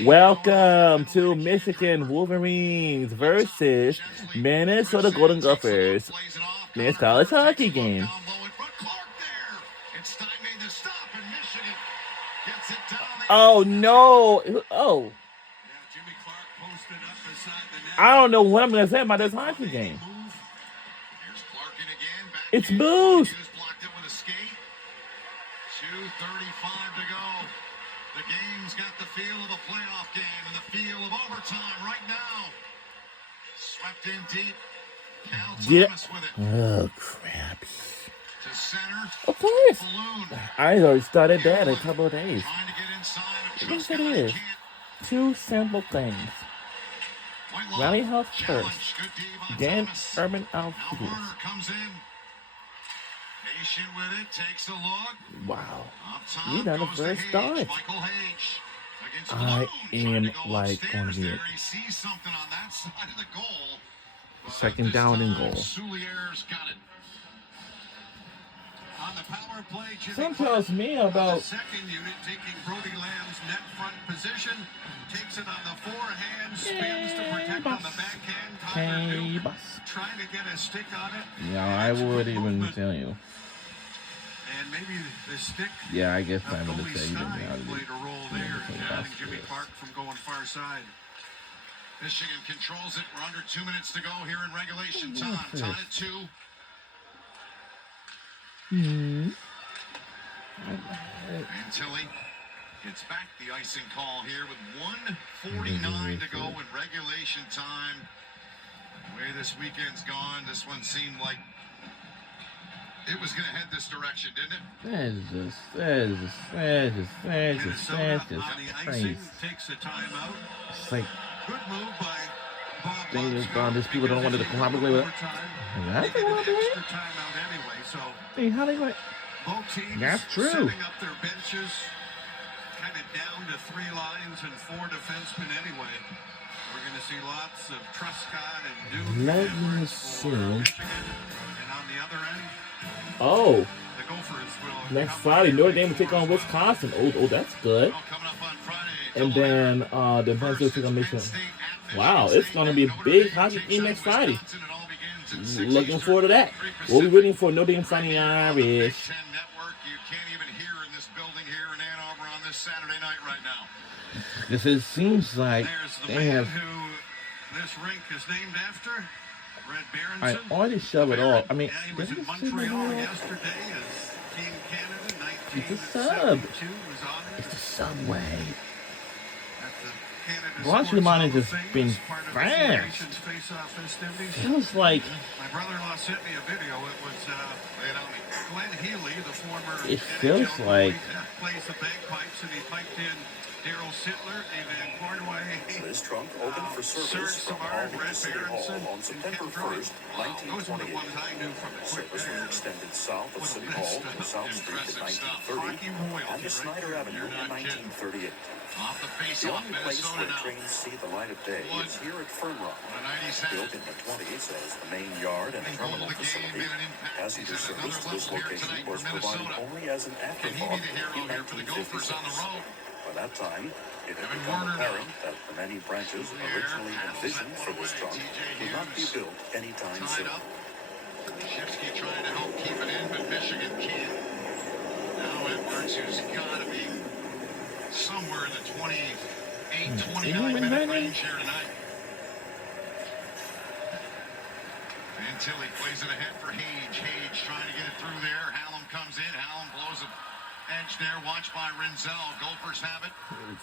Welcome to Michigan Wolverines versus Minnesota Golden Gophers. Men's college hockey game. Oh no! Oh, I don't know what I'm gonna say about this hockey game. It's Moose. 2:35 to go. The game's got the feel of a playoff game and the feel of overtime right now. Swept in deep. Cal Thomas with it. Oh, crap. To center. Of course. Balloon. I already started that in a couple of days. Trying to get inside of Yes, it Truscott. is. Two simple things. Rally House first. Then Urban Outfield. Now Werner comes in. Patient with it, takes a look. Wow. Up top You done the goes first to start. Michael Hage against I Balloon. am Trying to go like upstairs going to be there. it. He sees something on that side of the goal. But Second this down and time, goal. Soulier's got it. On the power play, Jimmy Some Clark, tells me the about second unit taking Brody Lamb's net front position, takes it on the forehand, spins to protect on the backhand. Tyler hey Duke boss. trying to get a stick on it. Yeah, I would even tell you. And maybe the stick. Yeah, I guess I'm Goalie gonna say you didn't Stein know. played a role there, preventing Jimmy Clark from going far side. Michigan controls it. We're under 2 minutes to go here in regulation time. Tied at 2. And Tilly gets back the icing call here with 1:49 to go in regulation time. The way this weekend's gone, this one seemed like it was going to head this direction, didn't it? That's just crazy. Takes the timeout. It's like Good move by Bob things Motzko, gone. These people don't want to because cooperate with it. overtime. That's They the get one an way. extra timeout anyway, so Hey, how they like? both teams That's true. setting up their benches, kind of down to 3 lines and 4 defensemen anyway. We're going to see lots of Truscott and Duke Let and me Edwards for see. Michigan. And on the other end, Oh, the Gophers will next come Friday, in Notre Dame will take for on as well. Wisconsin. Oh, that's good. Well, coming up on Friday, And then the Penn State will take on Michigan. Wow, it's gonna be a big hockey game next Friday. Looking forward to that. We'll be rooting for Notre Dame Fighting Irish. Network, you can't even hear in this building here in Ann Arbor on this Saturday night right now. It seems like There's the they man have. who this rink is named after, Red I Berenson. already shove it all. I mean, Yeah, he was in Montreal yesterday as Team Canada It's a sub. 1972 was honored It's the subway. at the Canada Roger Sports Limon has Hall of just Fame been as part of the fast. Nations Face-Off festivities. Feels like My brother-in-law sent me a video. It was Glenn Healy, the former It feels NHL like- goalie, plays the bagpipes, and he piped in Daryl Sittler, Evan Cornway, This trunk opened for Serge service from Savard, Albany Red to City Hall Berenson, on and September Ken Drury. 1st, Those were the 1928. ones I knew from the quick Service was extended south of City Hall to South Street in Impressive stuff. 1930 Hockey royalty and to right Snyder there. Avenue You're in not kidding. 1938. Off the The face-off, only place Minnesota where now. trains see the light of day is here at Fern Rock. On a 97. Built in the 20s as the main yard and terminal facility, passenger service to this location was provided only as an Can he afterthought be the hero in here for the Gophers on the 1956. road? By that time, it had Evan become Werner apparent that the many branches originally envisioned for this trunk would not be built anytime Tied soon. up. Shipsky trying to help keep it in, but Michigan can't. Now Edwards, who's got to be somewhere in the 28, 29-minute range here tonight. And Tilly plays it ahead for Hage. Hage trying to get it through there. Hallam comes in. Hallam blows an edge there. Watched by Renzel. Gophers have it.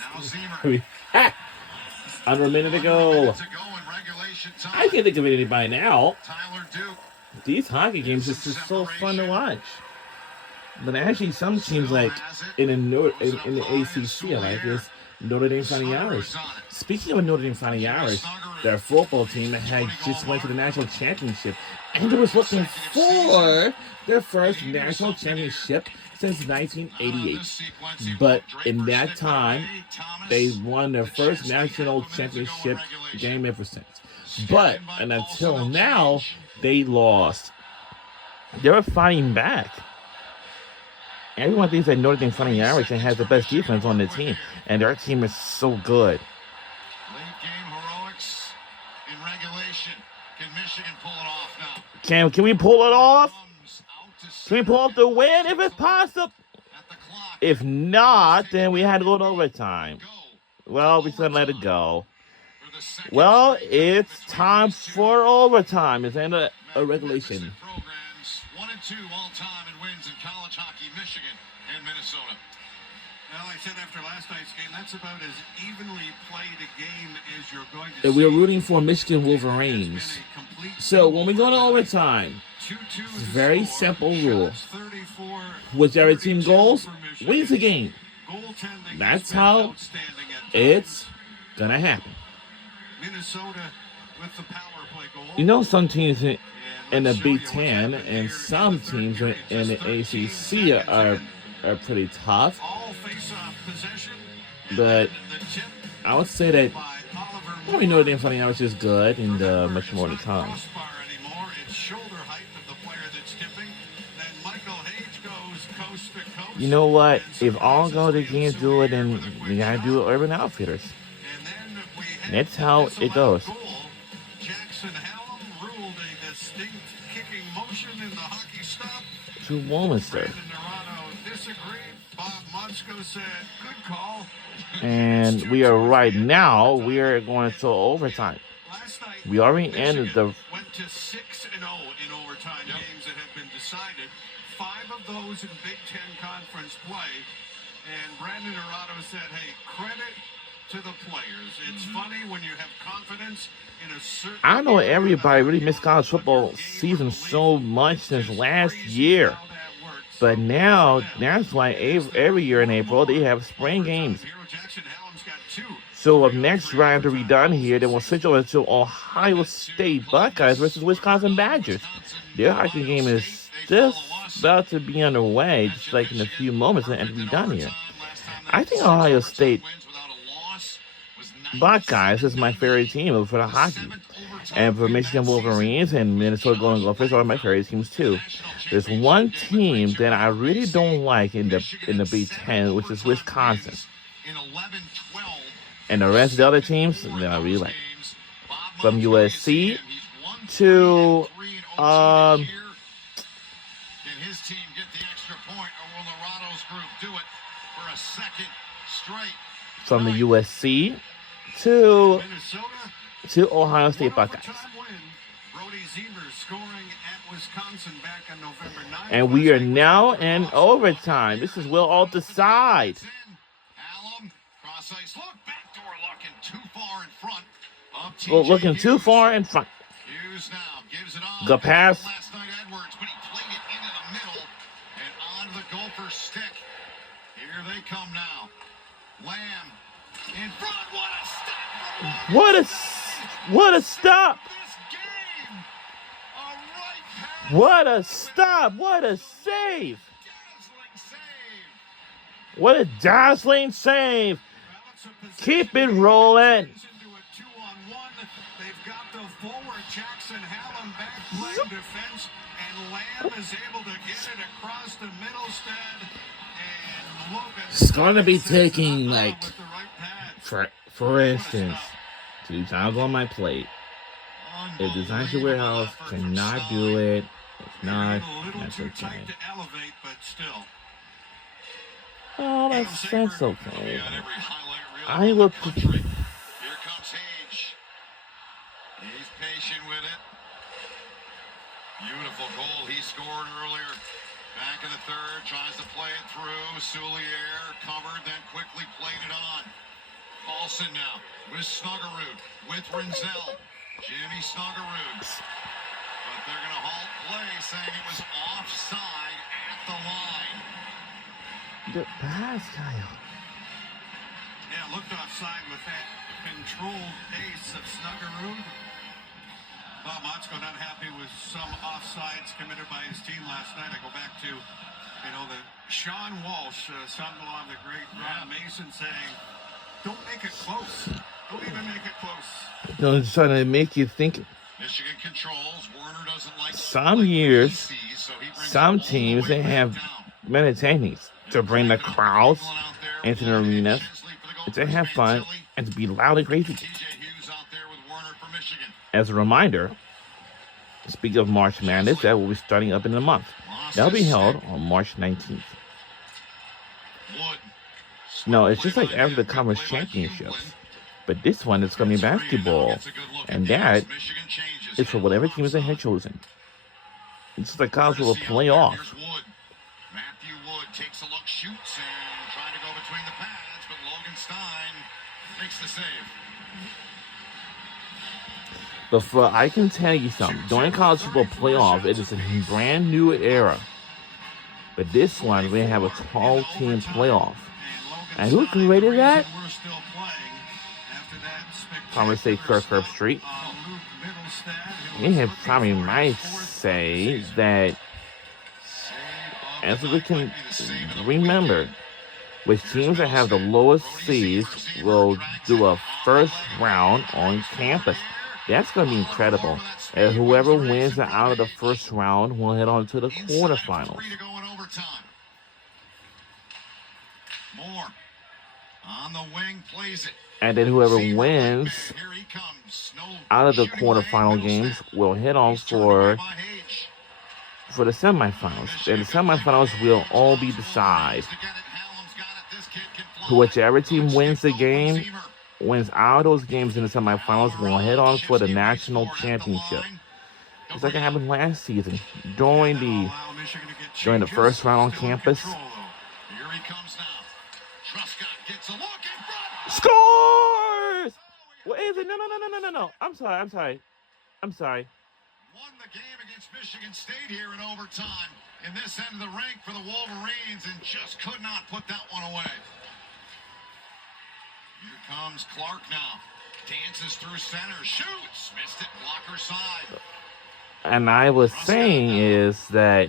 Now Zemer. Under a minute to Under a go. minute to go in regulation time. I can't think of anybody now. Tyler Duke. These hockey games is just so fun to watch. But actually, some teams like in the ACC, I like is Notre Dame Fighting Irish. Speaking of Notre Dame Fighting Irish, their football team had just went to the national championship, and they was looking for their first national championship since 1988. But in that time, they won their first national championship game ever since. But and until now, they lost. They were fighting back. Everyone thinks that Notre Dame Fighting Irish has the best defense on the team, and their team is so good. Late game heroics in regulation. Can Michigan pull it off now? Can we pull it off? Comes out to Can we pull off the win if it's possible? at the clock. If not, then we had to go to overtime. Well, we should let it go. For the second Well, straight it's between time these two for overtime. It's the end of a regulation. magnificent programs. 1 and 2 all time in wins in college hockey, Michigan and Minnesota. Well, I said after last night's game, that's about as evenly played a game as you're going to And see. we are rooting for Michigan Wolverines. So when we go to overtime, it's a very simple rule. Whichever team goals wins the game. That's how it's gonna happen. Minnesota with the power play goal. You know, some teams in the Big Ten and some teams in the ACC are pretty tough. All face-off possession. But The tip I would say that by Oliver probably Notre Dame Fighting Irish is good and much more to It's come. not crossbar anymore. It's shoulder height of the player that's tipping. Then Michael Hage goes coast to coast. You know what? If all go to games do it, then we gotta do it Urban Outfitters. And then we had That's how this it goes. goal. Jackson Hallam ruled a distinct kicking motion in the hockey stop. To Woolminster. Brandon Nerano disagreed. Bob Motzko said, good call. And we are right now, we are going to overtime. Last night, We already ended the. went to 6-0 in overtime games that have been decided. 5 of those in Big Ten Conference play. And Brandon Nerano said, hey, credit to the players. It's funny when you have confidence in a certain... I know everybody really missed college football season so much since last year. But now, that's why every year in April, they have spring games. Jackson Hallam's got 2. So if next round to be done here, then we'll switch over to Ohio State Buckeyes versus Wisconsin Badgers. Their hockey game is just about to be underway, just like in a few moments, and to be done here. I think Ohio State Buckeyes is my favorite team for the hockey. And for Michigan Wolverines and Minnesota Golden Gophers are my favorite teams too. There's one team that I really don't like in the Big Ten, which is Wisconsin. And the rest of the other teams that I really like. From USC to Can his team get the extra point, or will Nerano's group do it for a second straight? from the USC to Minnesota. Ohio State Buckeyes. Overtime win. Brody Zemer scoring at Wisconsin back on November 9th. And we are now in overtime. This is will all decide. Hallam, cross ice look, backdoor looking too far in front of TJ Well, looking too Hughes. far in front. Hughes now gives it on. The pass. Last night Edwards, but he played it into the middle and on the Gopher stick. Here they come now. Lamb in front. What a stop! from Lamb. What a stop! This game. A right pass. What a stop! What a save! Dazzling save. What a dazzling save! Balance of possession. Keep it rolling. Into a 2-on-1. They've got the forward Jackson Hallam back playing defense, and Lamb is able to get it across the middle stand. And Logan It's gonna be sets taking, it up like, with the right pad. For instance, 2 times on my plate. If Design Your Warehouse cannot do it, if not, A little that's too okay. tight to elevate, but still. Oh, that's okay. On every highlight reel I in will. the country. Here comes Hage. He's patient with it. Beautiful goal he scored earlier. Back in the third, tries to play it through. Soulier covered, then quickly played it on. Paulson now with Snuggerud, with Renzel. Jimmy Snuggerud. But they're going to halt play, saying it was offside at the line. The pass, Kyle. Yeah, looked offside with that controlled pace of Snuggerud. Bob Motzko not happy with some offsides committed by his team last night. I go back to, the Sean Walsh, son-in-law of the great Ron Mason, saying, don't make it close. Don't even make it close. They're trying to make you think. Michigan controls. Warner doesn't like Some years, so he brings some it all the teams, way they back have down. entertaining, to bring the crowds into the arenas, and to have fun, and to be loud and crazy. As a reminder, speaking of March Madness, that will be starting up in a month. That'll be held on March 19th. No, it's just like after the conference championships. But this one is going to be basketball. And that is for whatever teams they had chosen. It's just like college football playoff. Matthew Wood takes a look, shoots, and trying to go between the pads, but Logan Stein makes the save. But I can tell you something. During college football playoff, it is a brand new era. But this one, we're going to have a 12-team playoff. And who created that? I'm going to say Kirk Herbstreit. He had probably might say that, as we can remember, which teams that have the lowest seeds will do a first round on campus. That's going to be incredible. And whoever wins out of the first round will head on to the quarterfinals. Moore on the wing plays it. And then whoever wins out of the quarterfinal games will head on for the semifinals. And the semifinals will all be decided. Whichever team wins the game, wins out of those games in the semifinals, will head on for the national championship. It's like it happened last season during the first round on campus. Scores! What is it? No. I'm sorry. Won the game against Michigan State here in overtime in this end of the rink for the Wolverines, and just could not put that one away. Here comes Clark now. Dances through center, shoots, missed it, blocker side. And I was saying is that,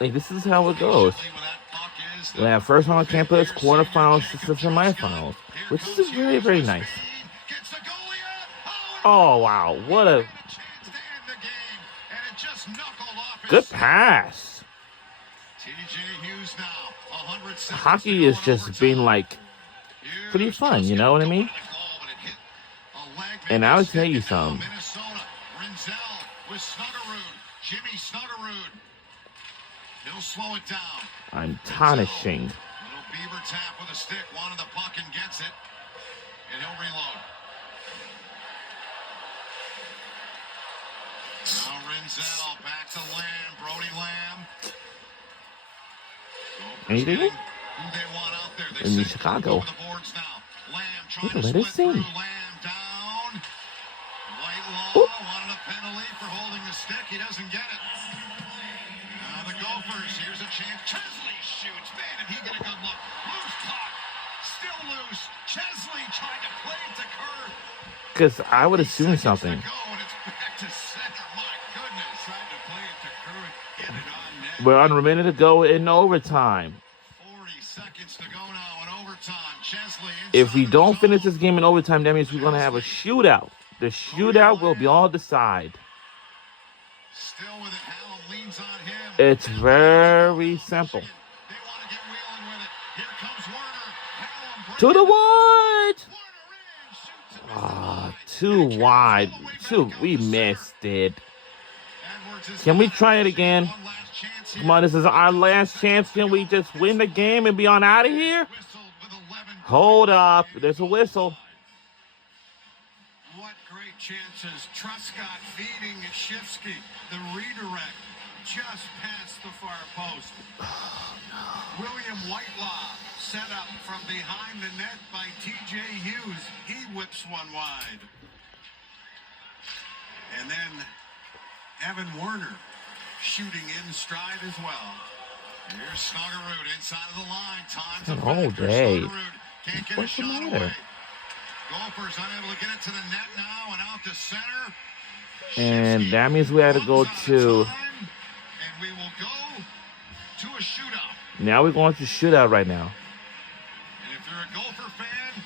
like, this is how it goes. We have first round on campus, quarterfinals, semifinals, which is very, very nice. Oh, wow. What a good pass. Hockey is just being, like, pretty fun, you know what I mean? And I'll tell you something. He'll slow it down. I'm tarnishing. Little beaver tap with a stick, wanted the puck and gets it. And he'll reload. Now Rinzel back to Lamb, Brody Lamb. Anything? Who they want out there. They In Chicago. the boards now. Lamb trying to Let split us see. through. Lamb down. Whitelaw wanted a penalty for holding the stick. He doesn't get it. The Gophers, here's a chance. Chesley shoots. Man, and he get a good look. Loose puck. Still loose. Chesley trying to play it to Kerr. Because I would assume something. And it's back to center. My goodness. Trying to play it to Kerr and get it on net. We're on a minute to go in overtime. 40 seconds to go now in overtime. Chesley. If we don't finish this game in overtime, that means we're going to have a shootout. The shootout will be all decide. Still with it. Hallam leans on him. It's very simple. They want to get wheeling with it. Here comes Werner. Hallam To the wood! Werner in, shoots it. Too wide. We missed it. Can we try it again? Come on, this is our last chance. Can we just win the game and be on out of here? Hold up. There's a whistle. What great chances. Truscott feeding Shifsky. The redirect just past the far post. William Whitelaw set up from behind the net by T.J. Hughes. He whips one wide. And then Evan Werner shooting in stride as well. Here's Snuggerud inside of the line. Time It's an to all day. Can't get What's a the shot matter? away. Gophers unable to get it to the net now and out to center. And that means we had to go to... And we will go to a shootout. Now we're going to shootout right now. And if you're a Gopher fan,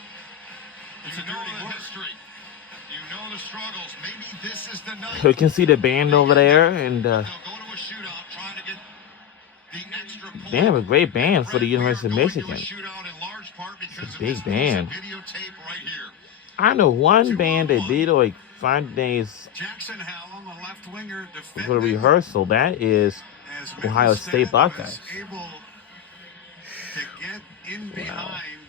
It's you a know dirty the work. history. You know the struggles. Maybe this is the night. You can see the band over there, and They'll go to a shootout trying to get the They have a great band for the University of Michigan. It's a big band. I know one band that did like 5 days Jackson Howell, the left winger, for the rehearsal. That is as Ohio State Mittelstadt Buckeyes. was able to get in behind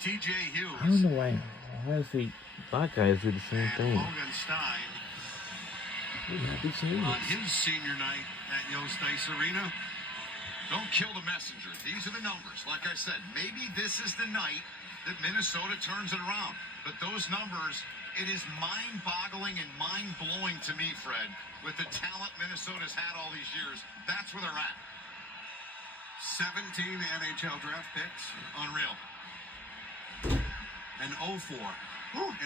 TJ Hughes. I don't know why Ohio State Buckeyes do the same And thing. Logan Stein on his senior night at Yost Ice Arena. Don't kill the messenger. These are the numbers. Like I said, maybe this is the night that Minnesota turns it around. But those numbers, it is mind-boggling and mind-blowing to me, Fred, with the talent Minnesota's had all these years. That's where they're at. 17 NHL draft picks. Unreal. And 0-4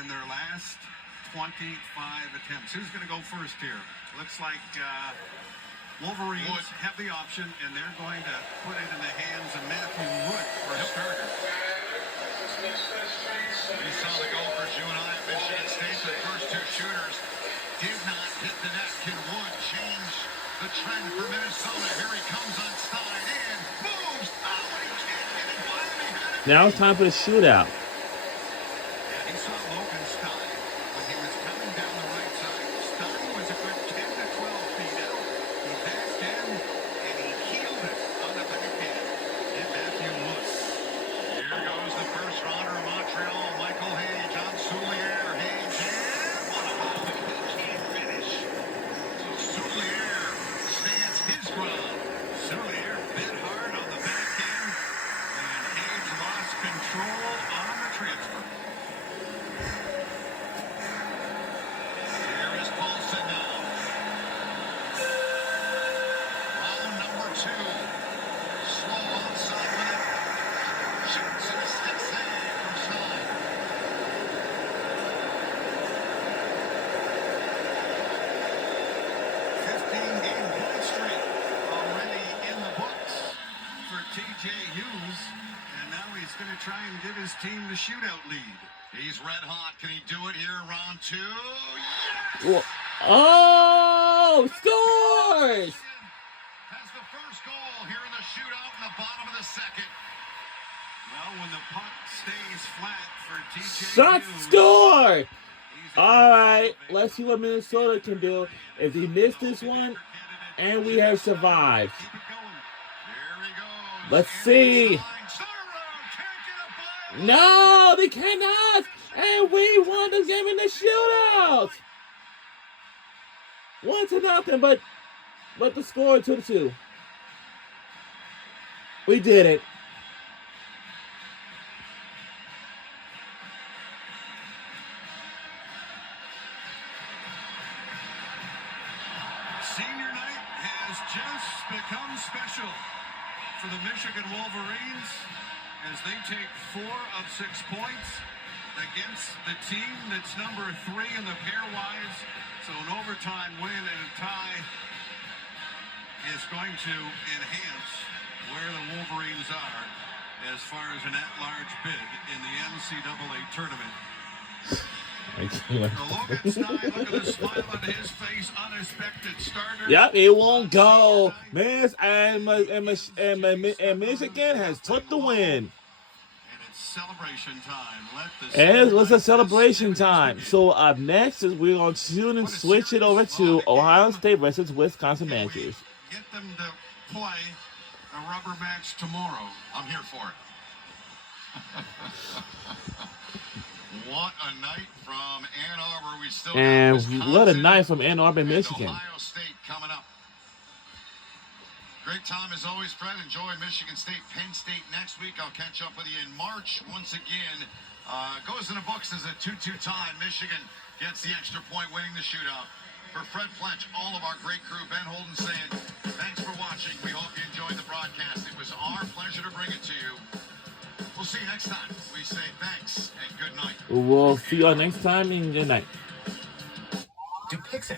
in their last 25 attempts. Who's going to go first here? Looks like Wolverines have the option, and they're going to put it in the hands of Matthew Wood for a starter. We saw the Gophers, you and I, at Michigan State. The first two shooters did not hit the net. Can Wood change the trend for Minnesota? Here he comes on Stein, and boom! Oh, he can't get it by him. Now it's time for the shootout. He saw Logan Stein when he was coming down the right side. Stein was a good 10 to 12 feet out. He backed in, and he healed it on the backhand. And Matthew Wood. Here goes the first rounder of Montreal, Michael Hage on Soulier. Hage, and what a ball, but he can't finish. So Soulier stands his ground. Soulier bit hard on the backhand, and Hage lost control on the transfer. Here is Paulson now. Round number 2. Slow outside with it. Shoots and a stick save from Stein. 15-game point streak already in the books for TJ Hughes, and now he's going to try and give his team the shootout lead. He's red hot. Can he do it here in round 2? Yes! Whoa. Oh, scores! Has the first goal here in the shootout in the bottom of the second. Well, when the puck stays flat for TJ Shot Hughes, score! he's All right, let's see what Minnesota can do. If he missed this one, and we have survived. keep it going. Here he goes. Let's see. Can't get it by him. No, they cannot. And we won this game in the shootout. 1-0, but the score 2-2. We did it. Senior night has just become special for the Michigan Wolverines as they take 4 of 6 points against the team that's number 3 in the pairwise. So an overtime win and a tie is going to enhance where the Wolverines are as far as an at-large bid in the NCAA tournament. Logan Stein, look at the smile on his face, unexpected starter. Yep, it won't go. Man, and Michigan has took the win. And it's celebration time. Let's a celebration time. So up next is we're going to tune and switch it over to Ohio State versus Wisconsin Badgers. Get them to play a rubber match tomorrow. I'm here for it. What a night from Ann Arbor. We still And got what a Wisconsin night from Ann Arbor, and Michigan. Ohio State coming up. Great time as always, Fred. Enjoy Michigan State, Penn State next week. I'll catch up with you in March once again. Goes in the books as a 2-2 tie. Michigan gets the extra point, winning the shootout. For Fred Fletch, all of our great crew, Ben Holden saying, thanks for watching. We hope you enjoyed the broadcast. It was our pleasure to bring it to you. We'll see you next time. We say thanks and good night. We'll see you all next time and good night. Do pigs and